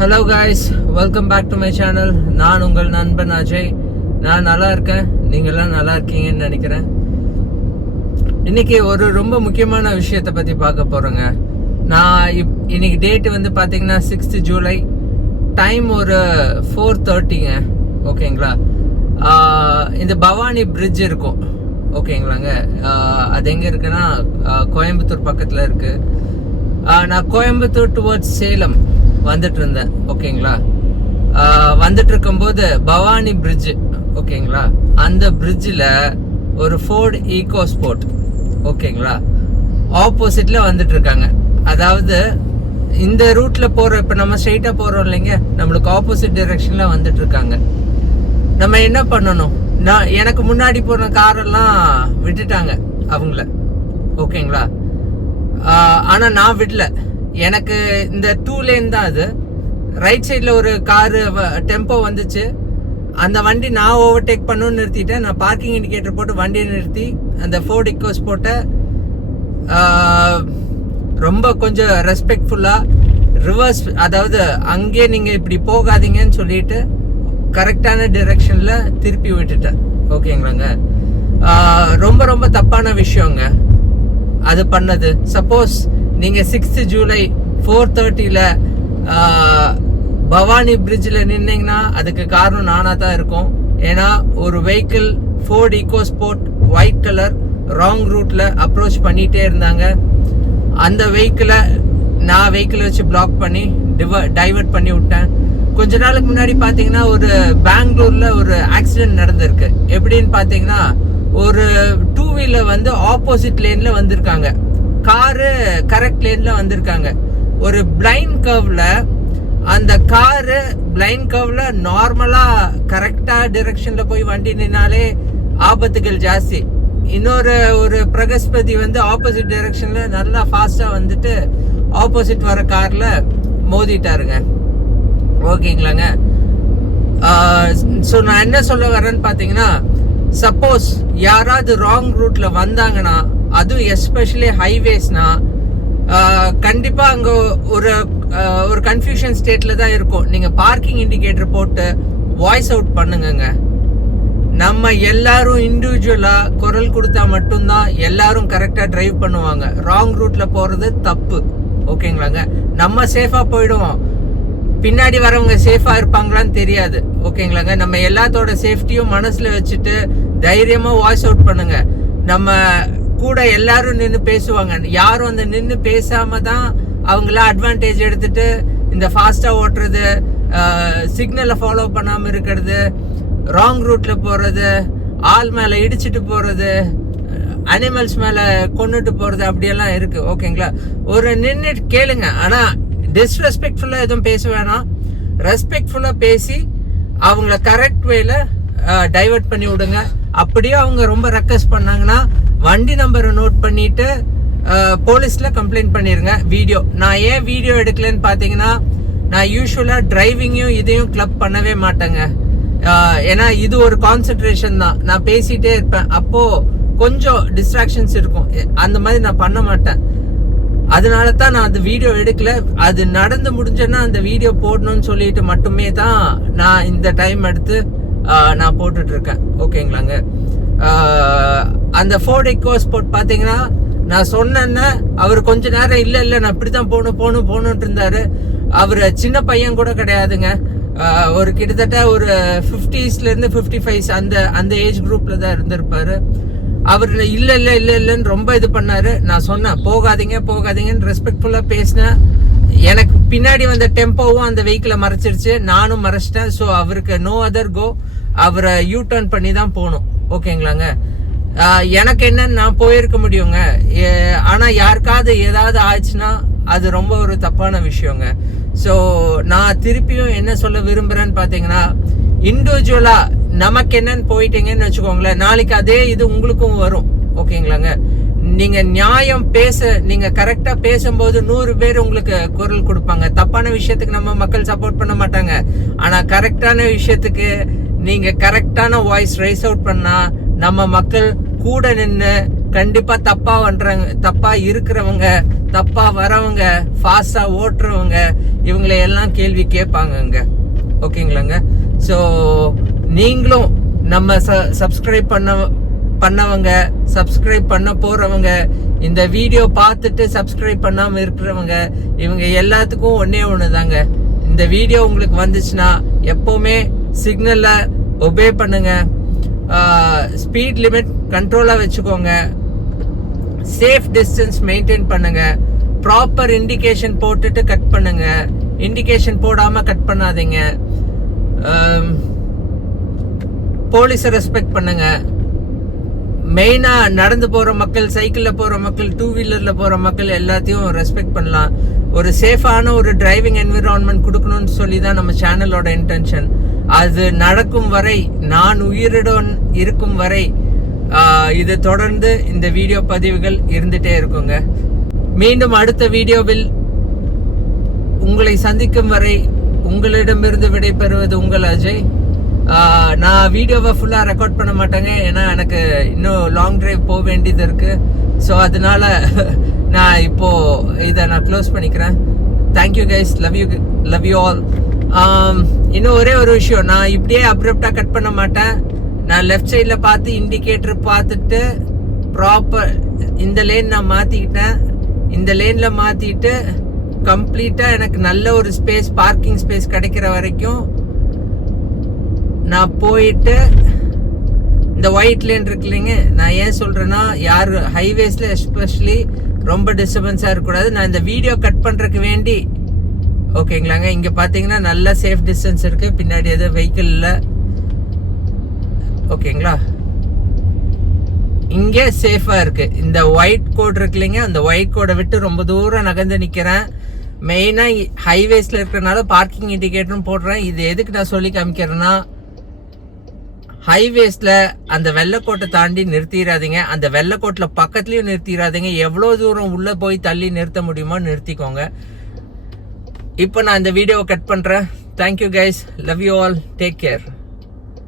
Hello guys, welcome back to my channel. நான் உங்கள் நண்பன் அஜய். நான் நல்லா இருக்கேன், நீங்கள்லாம் நல்லா இருக்கீங்கன்னு நினைக்கிறேன். இன்னைக்கு ஒரு ரொம்ப முக்கியமான விஷயத்தை பற்றி பார்க்க போகிறேங்க. நான் இன்னைக்கு டேட்டு வந்து பார்த்தீங்கன்னா 6th ஜூலை. டைம் ஒரு 4:30ங்க. ஓகேங்களா? இந்த பவானி பிரிட்ஜ் இருக்கும், ஓகேங்களாங்க. அது எங்கே இருக்குன்னா கோயம்புத்தூர் பக்கத்தில் இருக்குது. நான் கோயம்புத்தூர் டுவர்ட்ஸ் சேலம் வந்துட்டு இருந்தேன், ஓகேங்களா. வந்துட்டு இருக்கும்போது பவானி பிரிட்ஜ், ஓகேங்களா, அந்த பிரிட்ஜில் ஒரு ஃபோர்டு ஈகோ ஸ்போர்ட், ஓகேங்களா, ஆப்போசிட்ல வந்துட்டு இருக்காங்க. அதாவது இந்த ரூட்ல போற, இப்ப நம்ம ஸ்ட்ரைட்டா போறோம் இல்லைங்க, நம்மளுக்கு ஆப்போசிட் டைரக்ஷன்ல வந்துட்டு இருக்காங்க. நம்ம என்ன பண்ணணும்? எனக்கு முன்னாடி போன காரெல்லாம் விட்டுட்டாங்க அவங்கள, ஓகேங்களா. ஆனா நான் விடல. எனக்கு இந்த 2 லேன் தான் அது. ரைட் சைடில் ஒரு காரு டெம்போ வந்துச்சு. அந்த வண்டி நான் ஓவர்டேக் பண்ணணும்னு நிறுத்திட்டேன். நான் பார்க்கிங் இண்டிகேட்டர் போட்டு வண்டியை நிறுத்தி அந்த ஃபோர்டு ஈகோ ஸ்போர்ட்டை ரொம்ப கொஞ்சம் ரெஸ்பெக்ட்ஃபுல்லாக ரிவர்ஸ், அதாவது அங்கே நீங்கள் இப்படி போகாதீங்கன்னு சொல்லிட்டு கரெக்டான டிரெக்ஷனில் திருப்பி விட்டுட்டேன், ஓகேங்களாங்க. ரொம்ப ரொம்ப தப்பான விஷயங்க அது பண்ணது. சப்போஸ் நீங்கள் 6th ஜூலை 4:30 பவானி பிரிட்ஜில் நின்னீங்கன்னா அதுக்கு காரணம் நானாக தான் இருக்கும். ஏன்னா ஒரு vehicle Ford EcoSport white colour wrong ரூட்டில் அப்ரோச் பண்ணிகிட்டே இருந்தாங்க. அந்த நான் வெஹிக்கிளை வச்சு பிளாக் பண்ணி டைவர்ட் பண்ணி விட்டேன். கொஞ்ச நாளுக்கு முன்னாடி பார்த்தீங்கன்னா ஒரு பெங்களூரில் ஒரு ஆக்சிடென்ட் நடந்திருக்கு. எப்படின்னு பார்த்தீங்கன்னா ஒரு 2 வீலர் வந்து ஆப்போசிட் லேனில் வந்திருக்காங்க, காரு கரெக்ட் லேன்ல வந்திருக்காங்க. ஒரு பிளைண்ட் கர்வ்ல அந்த காரு பிளைண்ட் கர்வ்ல நார்மலா கரெக்டா டிரெக்ஷன்ல போய் வண்டி நின்னாலே ஆபத்துகள் ஜாஸ்தி. ஒரு பிரகஸ்பதி வந்து ஆப்போசிட் டைரக்ஷன்ல நல்லா ஃபாஸ்டா வந்துட்டு ஆப்போசிட் வர கார்ல மோதிட்டாருங்க, ஓகேங்களாங்க. ஸோ நான் என்ன சொல்ல வரேன்னு பார்த்தீங்கன்னா, சப்போஸ் யாராவது ராங் ரூட்ல வந்தாங்கன்னா, அதுவும் எஸ்பெஷலி ஹைவேஸ்னா கண்டிப்பா அங்க ஒரு கன்ஃபியூஷன் ஸ்டேட்ல தான் இருக்கும். நீங்க பார்க்கிங் இண்டிகேட்டர் போட்டு வாய்ஸ் அவுட் பண்ணுங்க. நம்ம எல்லாரும் இண்டிவிஜுவலா குரல் கொடுத்தா மட்டும்தான் எல்லாரும் கரெக்டா டிரைவ் பண்ணுவாங்க. ராங் ரூட்ல போறது தப்பு, ஓகேங்களாங்க. நம்ம சேஃபா போயிடுவோம், பின்னாடி வரவங்க சேஃபா இருப்பாங்களான்னு தெரியாது, ஓகேங்களாங்க. நம்ம எல்லாத்தோட சேஃப்டியும் மனசுல வச்சுட்டு தைரியமா வாய்ஸ் அவுட் பண்ணுங்க. நம்ம கூட எல்லாரும் நின்று பேசுவாங்க. யாரும் அந்த நின்று பேசாம தான் அவங்கள அட்வான்டேஜ் எடுத்துட்டு இந்த ஃபாஸ்டா ஓட்டுறது, சிக்னலை ஃபாலோ பண்ணாம இருக்கிறது, ராங் ரூட்ல போறது, ஆள் மேல இடிச்சிட்டு போறது, அனிமல்ஸ் மேல கொண்டுட்டு போறது, அப்படியெல்லாம் இருக்கு, ஓகேங்களா. ஒரு நின்று கேளுங்க, ஆனா டிஸ்ரெஸ்பெக்ட்ஃபுல்லா எதுவும் பேச வேணாம். ரெஸ்பெக்ட்ஃபுல்லா பேசி அவங்கள கரெக்ட் வேல டைவர்ட் பண்ணி விடுங்க. அப்படியே அவங்க ரொம்ப ரெக்வெஸ்ட் பண்ணாங்கன்னா வண்டி நம்பரை நோட் பண்ணிட்டு போலீஸ்ல கம்ப்ளைண்ட் பண்ணிருங்க. நான் ஏன் வீடியோ எடுக்கலன்னு பாத்தீங்கன்னா, நான் யூஸ்வலா டிரைவிங்கையும் இதையும் கிளப் பண்ணவே மாட்டேங்க. ஏன்னா இது ஒரு கான்சென்ட்ரேஷன் தான். நான் பேசிட்டே இருப்பேன், அப்போ கொஞ்சம் டிஸ்ட்ராக்ஷன்ஸ் இருக்கும். அந்த மாதிரி நான் பண்ண மாட்டேன். அதனால தான் நான் அந்த வீடியோ எடுக்கல. அது நடந்து முடிஞ்சேன்னா அந்த வீடியோ போடணும்னு சொல்லிட்டு மட்டுமே தான் நான் இந்த டைம் எடுத்து நான் போட்டுட்டு இருக்கேன், ஓகேங்களாங்க. அந்த ஃபோர்டு ஈகோ ஸ்போர்ட் பார்த்தீங்கன்னா, நான் சொன்னேன்னா அவர் கொஞ்ச நேரம் இல்லை நான் இப்படிதான் போகணும்ட்டு இருந்தாரு. அவர் சின்ன பையன் கூட கிடையாதுங்க. ஒரு கிட்டத்தட்ட ஒரு 50sல இருந்து 55 அந்த ஏஜ் குரூப்ல தான் இருந்திருப்பாரு. அவர் இல்லைன்னு ரொம்ப இது பண்ணாரு. நான் சொன்னேன் போகாதீங்கன்னு ரெஸ்பெக்ட்ஃபுல்லா பேசினேன். எனக்கு பின்னாடி வந்த டெம்போவும் அந்த வெஹிக்கிளை மறைச்சிருச்சு, நானும் மறைச்சிட்டேன். ஸோ அவருக்கு நோ அதர் கோ, அவரை யூ டர்ன் பண்ணி தான் போகணும், ஓகேங்களாங்க. எனக்கு என்னன்னு நான் போயிருக்க முடியுங்க. ஆனா யாருக்காவது ஏதாவது ஆச்சுன்னா அது ரொம்ப ஒரு தப்பான விஷயங்க. ஸோ நான் திருப்பியும் என்ன சொல்ல விரும்புறேன்னு பாத்தீங்கன்னா, இண்டிவிஜுவலா நமக்கு என்னன்னு போயிட்டீங்கன்னு வச்சுக்கோங்களேன், நாளைக்கு அதே இது உங்களுக்கும் வரும், ஓகேங்களாங்க. நீங்க நியாயம் நீங்க கரெக்டா பேசும்போது 100 பேர் உங்களுக்கு குரல் கொடுப்பாங்க. தப்பான விஷயத்துக்கு நம்ம மக்கள் சப்போர்ட் பண்ண மாட்டாங்க. ஆனா கரெக்டான விஷயத்துக்கு நீங்க கரெக்டான வாய்ஸ் ரைஸ் அவுட் பண்ணா நம்ம மக்கள் கூட நின்று கண்டிப்பா தப்பா இருக்கிறவங்க தப்பா வரவங்க, ஃபாஸ்டா ஓட்டுறவங்க, இவங்களை எல்லாம் கேள்வி கேட்பாங்கங்க. ஓகேங்களாங்க? ஸோ நீங்களும் நம்ம சப்ஸ்கிரைப் பண்ணவங்க, சப்ஸ்கிரைப் பண்ண போறவங்க, இந்த வீடியோ பார்த்துட்டு சப்ஸ்கிரைப் பண்ணாம இருக்கிறவங்க, இவங்க எல்லாத்துக்கும் ஒண்ணு தாங்க. இந்த வீடியோ உங்களுக்கு வந்துச்சுன்னா எப்பவுமே சிக்னல்ல ஒபே பண்ணுங்க, ஸ்பீட் லிமிட் கண்ட்ரோலா வச்சுக்கோங்க, சேஃப் டிஸ்டன்ஸ் மெயின்டைன் பண்ணுங்க, ப்ராப்பர் இண்டிகேஷன் போட்டுட்டு கட் பண்ணுங்க, இண்டிகேஷன் போடாம கட் பண்ணாதீங்க, போலீஸை ரெஸ்பெக்ட் பண்ணுங்க. மெயினா நடந்து போற மக்கள், சைக்கிள்ல போற மக்கள், டூ வீலர்ல போற மக்கள் எல்லாத்தையும் ரெஸ்பெக்ட் பண்ணலாம். ஒரு சேஃபான ஒரு டிரைவிங் என்விரான்மெண்ட் கொடுக்கணும்னு சொல்லி தான் நம்ம சேனலோட இன்டென்ஷன். அது நடக்கும் வரை, நான் உயிருடன் இருக்கும் வரை இது தொடர்ந்து இந்த வீடியோ பதிவுகள் இருந்துட்டே இருக்குங்க. மீண்டும் அடுத்த வீடியோவில் உங்களை சந்திக்கும் வரை உங்களிடமிருந்து விடைபெறுவது உங்கள் அஜய். நான் வீடியோவை ஃபுல்லாக ரெக்கார்ட் பண்ண மாட்டேங்க, ஏன்னா எனக்கு இன்னும் லாங் டிரைவ் போக வேண்டியது இருக்கு. ஸோ அதனால நான் இப்போ இதை நான் க்ளோஸ் பண்ணிக்கிறேன். Thank you guys, love you all. இன்னும் ஒரே ஒரு விஷயம், நான் இப்படியே அப்ரப்டாக கட் பண்ண மாட்டேன். நான் லெஃப்ட் சைடில் பார்த்து இண்டிகேட்டர் பார்த்துட்டு ப்ராப்பர் இந்த லேன் நான் மாற்றிக்கிட்டேன். இந்த லேனில் மாற்றிட்டு கம்ப்ளீட்டாக எனக்கு நல்ல ஒரு ஸ்பேஸ், பார்க்கிங் ஸ்பேஸ் கிடைக்கிற வரைக்கும் நான் போயிட்டு இந்த ஒயிட் லேன் இருக்கு இல்லைங்க, நான் ஏன் சொல்கிறேன்னா, யார் ஹைவேஸில் எஸ்பெஷலி ரொம்ப டிஸ்டர்பன்ஸாக இருக்கக்கூடாது. நான் இந்த வீடியோ கட் பண்ணுறதுக்கு வேண்டி, ஓகேங்களாங்க, இங்கே பார்த்தீங்கன்னா நல்ல சேஃப் டிஸ்டன்ஸ் இருக்குது, பின்னாடி எதுவும் வெஹிக்கிள் இல்லை. ஓகேங்களா, இங்கே சேஃபாக இருக்குது. இந்த ஒயிட் கோட் இருக்கு இல்லைங்க, அந்த ஒயிட் கோடை விட்டு ரொம்ப தூரம் நகர்ந்து நிற்கிறேன். மெயினாக ஹைவேஸில் இருக்கிறனால பார்க்கிங் இண்டிகேட்டரும் போடுறேன். இது எதுக்கு நான் சொல்லி காமிக்கிறேன்னா, ஹைவேஸில் அந்த வெள்ளைக்கோட்டை தாண்டி நிறுத்திடாதீங்க, அந்த வெள்ளைக்கோட்டில் பக்கத்துலேயும் நிறுத்திடாதீங்க. எவ்வளோ தூரம் உள்ளே போய் தள்ளி நிறுத்த முடியுமோ நிறுத்திக்கோங்க. இப்போ நான் இந்த வீடியோவை கட் பண்ணுறேன். Thank you guys, love you all, take care.